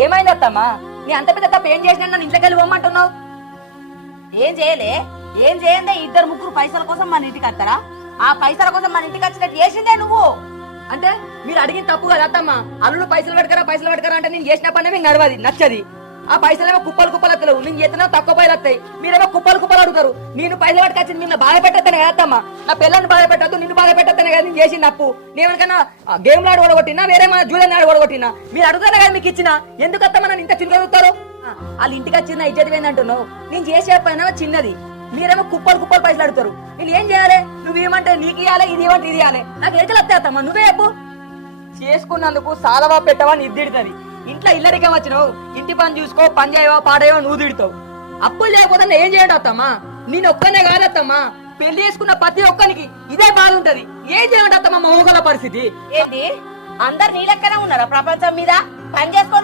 ఏమైంది అత్తమ్మా? నీ అంత పెద్ద తప్ప ఏం చేసినా నన్ను ఇంట్లోకి వెళ్ళి పోమ్మంటున్నావు? ఏం చేయలే, ఏం చేయందే 2-3 పైసల కోసం మన ఇంటికి వస్తారా? ఆ పైసల కోసం మన ఇంటికి వచ్చినట్టు చేసిందే నువ్వు. అంటే మీరు అడిగిన తప్పు కదా అత్తమ్మా. అల్లుడు పైసలు పెడకరా అంటే నేను చేసిన పని మీకు నడవది, నచ్చది. ఆ పైసలేమో కుప్పలు వస్తలేవు, నేను చేస్తున్నా తక్కువ పైలు వస్తాయి. మీరేమో కుప్పలు అడుగుతారు. నేను పైసలు పట్టుకొచ్చి నిన్ను బాధ పెట్టేస్తాను కదా అత్తమ్మా. నా పిల్లల్ని బాధ పెట్టద్దు, నిన్ను బాధ పెట్టేస్తాను కదా నేను చేసిన తప్పు. నేమనుకన్నా గేమ్ ఆడు ఓడగొట్టినా, వేరే మన జూలియన్ ఆడు ఓడగొట్టినా. మీరు అడుగుతారా కదా మీకు ఇచ్చిన, ఎందుకు అత్తమ్మా నన్ను ఇంత చిన్నగలుగుతారు? వాళ్ళు ఇంటికి వచ్చిన ఇజ్జత్ ఏందంటున్నావు? నేను చేసే పైన చిన్నది, మీరేమో కుప్పలు పైసలు అడుగుతారు. నేను ఏం చేయాలి? నువ్వేమంటే నీకు ఇవ్వాలి, ఇది ఇవ్వంటే ఇది ఇవ్వాలి. నాకు ఏకలు వస్తాయమ్మా, నువ్వే చెప్పు. చేసుకున్నందుకు సాలవా పెట్టవా నీ తిడుతుంది. ఇంట్లో ఇల్లరికే వచ్చినావు, ఇంటి పని చూసుకో, పని చేయవా పాడేవా నువ్వు తిడతావు. అప్పులు లేకపోతే ఏం చేయండి అత్తమ్మా? నేను ఒక్కనే కాదత్తమ్మా, పెళ్లి చేసుకున్న ప్రతి ఒక్కరికి ఇదే బాధ ఉంటది. ఏం చేయండి అత్తమ్మా మోగల పరిస్థితి ఏంటి అందరు నీ లెక్కనే ఉన్నారా ప్రపంచం మీద? పని చేసుకొని